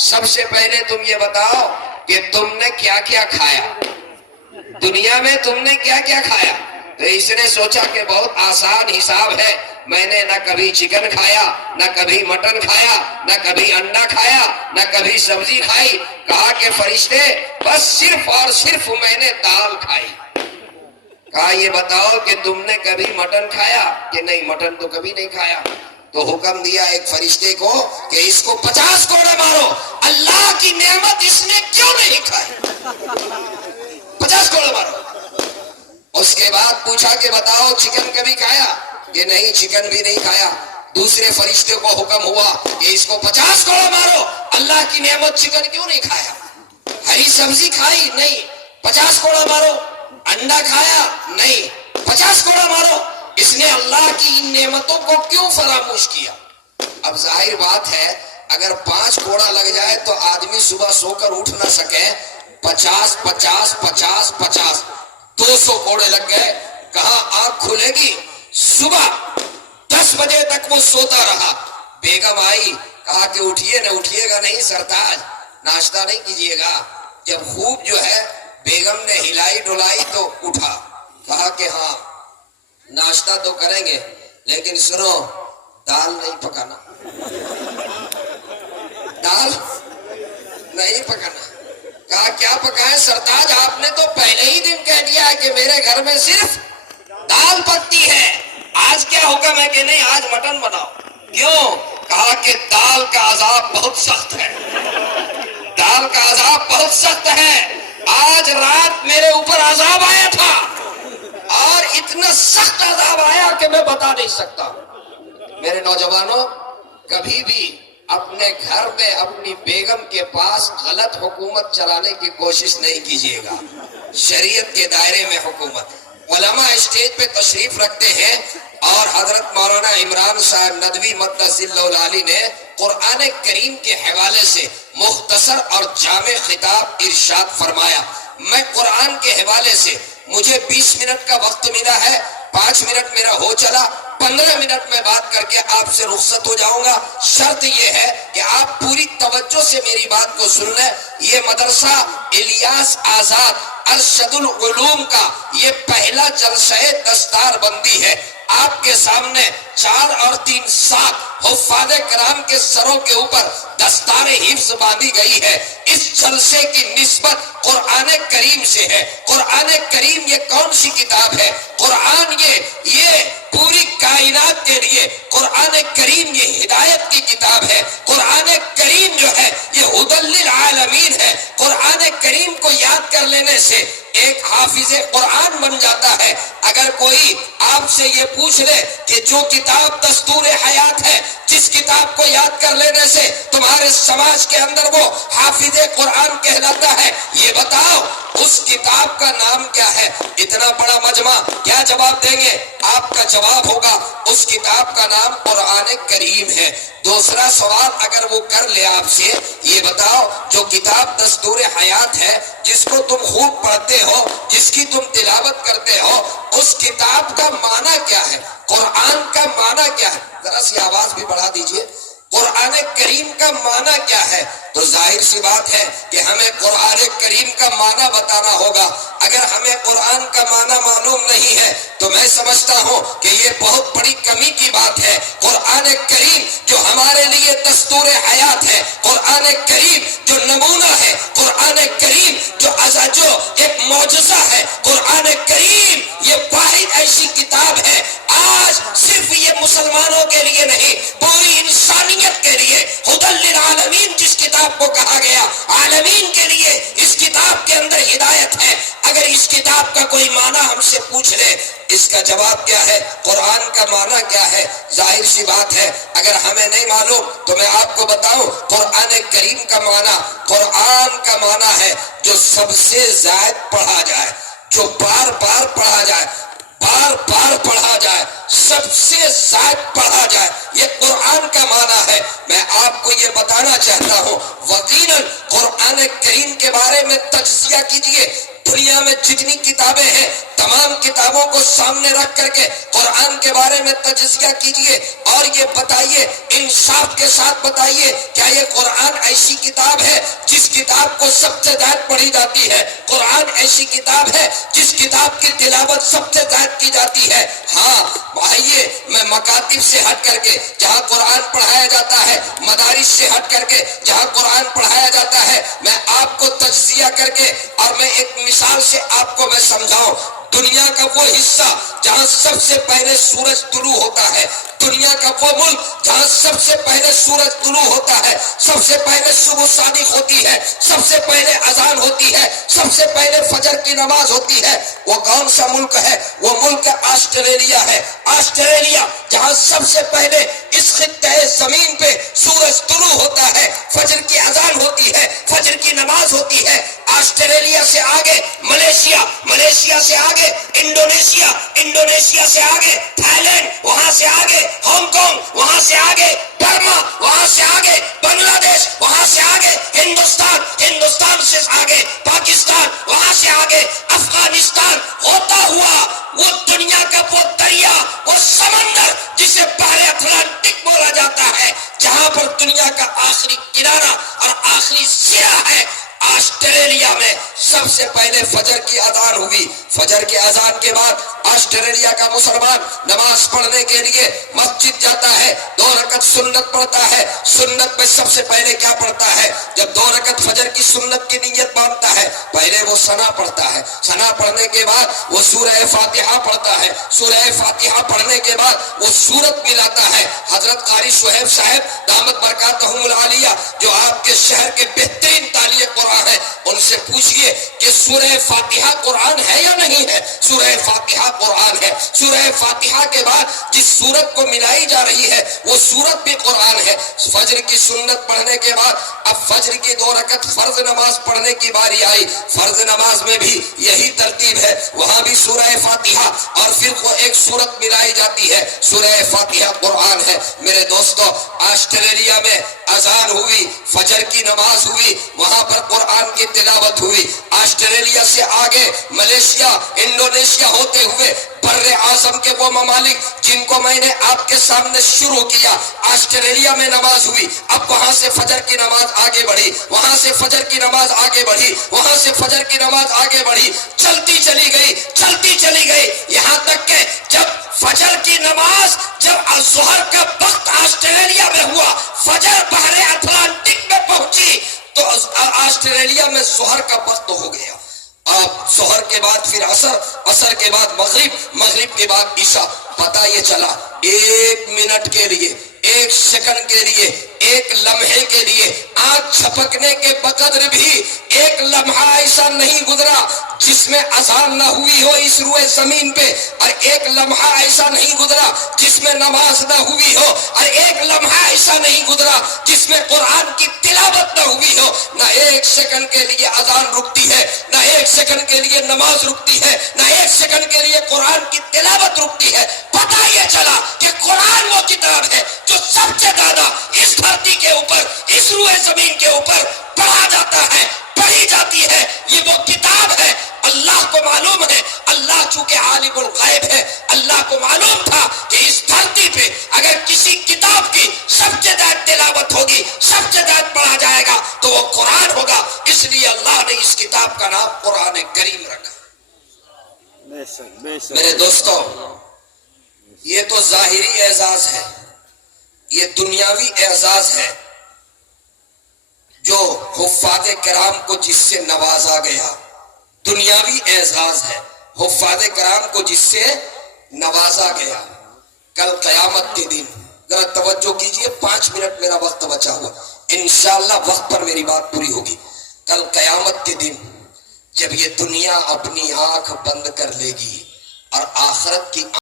سب سے پہلے تم یہ بتاؤ کہ تم نے کیا کیا کھایا، دنیا میں تم نے کیا کیا کھایا؟ تو اس نے سوچا کہ بہت آسان حساب ہے، میں نے نہ کبھی چکن کھایا، نہ کبھی مٹن کھایا، نہ کبھی انڈا کھایا، نہ کبھی سبزی کھائی۔ کہا کہ فرشتے بس صرف اور صرف میں نے دال کھائی۔ کہا یہ بتاؤ کہ تم نے کبھی مٹن کھایا؟ کہ نہیں، مٹن تو کبھی نہیں کھایا۔ تو حکم دیا ایک فرشتے کو کہ اس کو 50 کوڑے مارو، اللہ کی نعمت اس نے کیوں نہیں کھائی؟ 50 کوڑے مارو۔ اس کے بعد پوچھا کہ بتاؤ چکن کبھی کھایا؟ کہ نہیں، چکن بھی نہیں کھایا۔ دوسرے فرشتے کو حکم ہوا کہ اس کو 50 کوڑے مارو، اللہ کی نعمت چکن کیوں نہیں کھایا؟ ہری سبزی کھائی؟ نہیں، 50 کوڑا مارو۔ انڈا کھایا؟ نہیں، 50 کوڑا مارو۔ اس نے اللہ کی ان نعمتوں کو کیوں فراموش کیا؟ اب ظاہر بات ہے اگر 5 کوڑا لگ جائے تو آدمی صبح سو کر اٹھ نہ سکے۔ 50 50 50 50 200 کوڑے لگ گئے۔ کہاں آنکھ کھلے گی؟ صبح 10 بجے تک وہ سوتا رہا۔ بیگم آئی، کہا کہ اٹھیے نہ، اٹھیے گا نہیں سرتاج، ناشتہ نہیں کیجیے گا؟ جب خوب جو ہے بیگم نے ہلائی ڈولائی تو اٹھا۔ کہا کہ ہاں ناشتہ تو کریں گے لیکن سنو، دال نہیں پکانا، دال نہیں پکانا۔ کہا کیا پکائیں سرتاج؟ آپ نے تو پہلے ہی دن کہہ دیا ہے کہ میرے گھر میں صرف دال پکتی ہے، آج کیا حکم ہے؟ کہ نہیں، آج مٹن بناؤ۔ کیوں؟ کہا کہ دال کا عذاب بہت سخت ہے، دال کا عذاب بہت سخت ہے۔ آج رات میرے اوپر عذاب آیا تھا اور اتنا سخت عذاب آیا کہ میں بتا نہیں سکتا۔ میرے نوجوانوں، کبھی بھی اپنے گھر میں اپنی بیگم کے پاس غلط حکومت چلانے کی کوشش نہیں کیجیے گا، شریعت کے دائرے میں حکومت۔ علماء اسٹیج پہ تشریف رکھتے ہیں اور حضرت مولانا عمران صاحب ندوی مقدس اللہ علی نے قرآن کریم کے حوالے سے مختصر اور جامع خطاب ارشاد فرمایا۔ میں قرآن کے حوالے سے، مجھے 20 منٹ کا وقت ملا ہے، 5 منٹ میرا ہو چلا، 15 منٹ میں بات کر کے آپ سے رخصت ہو جاؤں گا۔ شرط یہ ہے کہ آپ پوری توجہ سے میری بات کو سن لیں۔ یہ مدرسہ الیاس آزاد ارشد العلوم کا یہ پہلا جلسہ دستار بندی ہے۔ آپ کے سامنے 4 اور 3 7 حفاظ کرام کے سروں کے اوپر دستار حفظ باندھی گئی ہے۔ اس جلسے کی نسبت قرآن کریم سے ہے۔ قرآن کریم یہ کون سی کتاب ہے؟ قرآن یہ پوری کائنات کے لیے، قرآن کریم یہ ہدایت کی کتاب ہے۔ قرآن کریم جو ہے یہ ہدی للعالمین ہے۔ قرآن کریم کو یاد کر لینے سے ایک حافظ قرآن بن جاتا ہے۔ اگر کوئی آپ سے یہ پوچھ لے کہ جو کتاب دستور حیات ہے، جس کتاب کو یاد کر لینے سے تمہارے سماج کے اندر وہ حافظ قرآن کہلاتا ہے، یہ بتاؤ اس کتاب کا نام کیا ہے؟ اتنا بڑا مجمع کیا جواب دیں گے؟ آپ کا جواب ہوگا اس کتاب کا نام قرآن کریم ہے۔ دوسرا سوال اگر وہ کر لے آپ سے، یہ بتاؤ جو کتاب دستور حیات ہے، جس کو تم خوب پڑھتے ہو، جس کی تم تلاوت کرتے ہو، اس کتاب کا معنی کیا ہے؟ قرآن کا معنی کیا ہے؟ ذرا سی آواز بھی بڑھا دیجئے۔ قرآن کریم کا معنی کیا ہے؟ تو ظاہر سی بات ہے کہ ہمیں قرآن کریم کا معنی بتانا ہوگا۔ اگر ہمیں قرآن کا معنی معلوم نہیں ہے تو میں سمجھتا ہوں کہ یہ بہت بڑی کمی کی بات ہے۔ قرآن کریم جو ہمارے لیے دستور حیات ہے، قرآن کریم جو نمونہ ہے، قرآن کریم جو ایک معجزہ ہے، قرآن کریم یہ واحد ایسی کتاب ہے، آج صرف یہ مسلمانوں کے لیے نہیں، پوری انسانیت کے لیے ہدی للعالمین جس کتاب کو کہا گیا، عالمین کے لیے اس کتاب کے اندر ہدایت ہے۔ اگر اس کتاب کا کوئی معنی ہم سے پوچھ لے، اس کا جواب کیا ہے؟ قرآن کا معنی کیا ہے؟ ظاہر سی بات ہے اگر ہمیں نہیں معلوم تو میں آپ کو بتاؤں، قرآن کریم کا معنی، قرآن کا معنی ہے جو سب سے زائد پڑھا جائے، جو بار بار پڑھا جائے، بار بار پڑھا جائے، سب سے زائد پڑھا جائے، یہ قرآن کا معنی ہے۔ میں آپ کو یہ بتانا چاہتا ہوں، یقیناً قرآن کریم کے بارے میں تجزیہ کیجئے، دنیا میں جتنی کتابیں ہیں تمام کتابوں کو سامنے رکھ کر کے قرآن کے بارے میں تجزیہ کیجئے اور یہ بتائیے، انصاف کے ساتھ بتائیے، کیا یہ قرآن ایسی کتاب ہے جس کتاب کو سب سے زیادہ پڑھی جاتی ہے؟ قرآن ایسی کتاب ہے جس کتاب کی تلاوت سب سے زیادہ کی جاتی ہے؟ ہاں آئیے، میں مکاتب سے ہٹ کر کے جہاں قرآن پڑھایا جاتا ہے، مدارس سے ہٹ کر کے جہاں قرآن پڑھایا جاتا ہے، میں آپ کو تجزیہ کر کے اور میں ایک مثال سے آپ کو میں سمجھاؤں۔ دنیا کا وہ حصہ جہاں سب سے پہلے سورج طلوع ہوتا ہے، دنیا کا وہ ملک جہاں سب سے پہلے سورج طلوع ہوتا ہے، سب سے پہلے صبح صادق ہوتی ہے، سب سے پہلے اذان ہوتی ہے، سب سے پہلے فجر کی نماز ہوتی ہے، وہ کون سا ملک ہے؟ وہ ملک آسٹریلیا ہے۔ آسٹریلیا جہاں سب سے پہلے اس خطے زمین پہ سورج طلوع ہوتا ہے، فجر کی اذان ہوتی ہے، فجر کی نماز ہوتی ہے۔ آسٹریلیا سے آگے ملیشیا، ملیشیا سے آگے انڈونیشیا، انڈونیشیا سے آگے تھائی لینڈ، وہاں سے آگے ہانگ کانگ، وہاں سے آگے برما، وہاں سے آگے بنگلہ دیش، وہاں سے آگے ہندوستان، ہندوستان سے آگے پاکستان، وہاں سے آگے افغانستان، ہوتا ہوا وہ دنیا کا وہ دریا، وہ سمندر جسے بحر اٹلانٹک بولا جاتا ہے، جہاں پر دنیا کا آخری کنارہ اور آخری سرا ہے۔ آسٹریلیا میں سب سے پہلے فجر کی اذان ہوئی۔ فجر کی اذان کے بعد آسٹریلیا کا مسلمان نماز پڑھنے کے لیے مسجد جاتا ہے، 2 رکعت سنت پڑھتا ہے۔ سنت میں سب سے پہلے کیا پڑھتا ہے؟ جب 2 رکعت فجر کی سنت کی نیت باندھتا ہے، پہلے وہ ثنا پڑھتا ہے۔ ثنا پڑھنے کے بعد وہ سورہ فاتحہ پڑھتا ہے۔ سورہ فاتحہ پڑھنے کے بعد وہ سورت ملاتا ہے۔ حضرت قاری شعیب صاحب دامت برکاتہم العالیہ جو آپ کے شہر کے بہترین تالیہ قرآن ہے، ان سے پوچھئے کہ سورہ فاتحہ قرآن ہے یا نہیں ہے؟ سورہ فاتحہ قرآن ہے۔ سورہ فاتحہ کے بعد جس سورت کو ملائی جا رہی ہے وہ سورت بھی قرآن ہے۔ فجر کی سنت پڑھنے کے بعد اب فجر کی 2 رکعت فرض نماز پڑھنے کی باری آئی۔ فرض نماز میں بھی یہی ترتیب ہے، وہاں بھی سورہ فاتحہ اور پھر وہ ایک سورت ملائی جاتی ہے۔ سورہ فاتحہ قرآن ہے۔ میرے دوستو، آسٹریلیا میں اذان ہوئی، فجر کی نماز ہوئی، وہاں پر قرآن کی تلاوت ہوئی۔ آسٹریلیا سے آگے ملیشیا، انڈونیشیا ہوتے ہوئے بر اعظم کے وہ ممالک جن کو میں نے آپ کے سامنے شروع کیا، آسٹریلیا میں نماز ہوئی۔ اب وہاں سے فجر کی نماز آگے بڑھی، وہاں سے فجر کی نماز آگے بڑھی، وہاں سے فجر کی نماز آگے بڑھی، چلتی چلی گئی، چلتی چلی گئی، یہاں تک کہ جب فجر کی نماز جب ظہر کا وقت آسٹریلیا میں ہوا، فجر بحر اٹلانٹک میں پہنچی تو آسٹریلیا میں ظہر کا وقت ہو گیا۔ اب ظہر کے بعد پھر عصر، عصر کے بعد مغرب، مغرب کے بعد عشاء۔ پتہ یہ چلا 1 منٹ کے لیے، 1 سیکنڈ کے لیے، 1 لمحے کے لیے آنکھ جھپکنے کے بقدر بھی 1 لمحہ ایسا نہیں گزرا جس میں اذان نہ ہوئی ہو اس روئے زمین پہ، اور 1 لمحہ ایسا نہیں گزرا جس میں نماز نہ ہوئی ہو، اور 1 لمحہ ایسا نہیں گزرا جس میں قرآن کی تلاوت نہ ہوئی ہو۔ نہ 1 سیکنڈ کے لیے اذان رکتی ہے، نہ 1 سیکنڈ کے لیے نماز رکتی ہے، نہ 1 سیکنڈ کے لیے قرآن کی تلاوت رکتی ہے۔ پتہ یہ چلا کہ قرآن وہ کتاب ہے جو سب سے زیادہ اس دھرتی کے اوپر، اس روئے زمین کے اوپر پڑھا جاتا ہے، پڑھی جاتی ہے۔ یہ وہ کتاب ہے، اللہ کو معلوم ہے، اللہ چونکہ عالم الغیب ہے، اللہ کو معلوم تھا کہ اس دھرتی پہ اگر کسی کتاب کی سب سے زیادہ تلاوت ہوگی، سب سے زیادہ پڑھا جائے گا تو وہ قرآن ہوگا، اس لیے اللہ نے اس کتاب کا نام قرآن کریم رکھا۔ میرے دوستو، یہ تو ظاہری اعزاز ہے، یہ دنیاوی اعزاز ہے جو حفاظ کرام کو جس سے نوازا گیا، دنیاوی اعزاز ہے حفاظ کرام کو جس سے نوازا گیا۔ کل قیامت کے دن ذرا توجہ کیجئے، 5 منٹ میرا وقت بچا ہوا، انشاءاللہ وقت پر میری بات پوری ہوگی۔ کل قیامت کے دن جب یہ دنیا اپنی آنکھ بند کر لے گی اور آخرت کی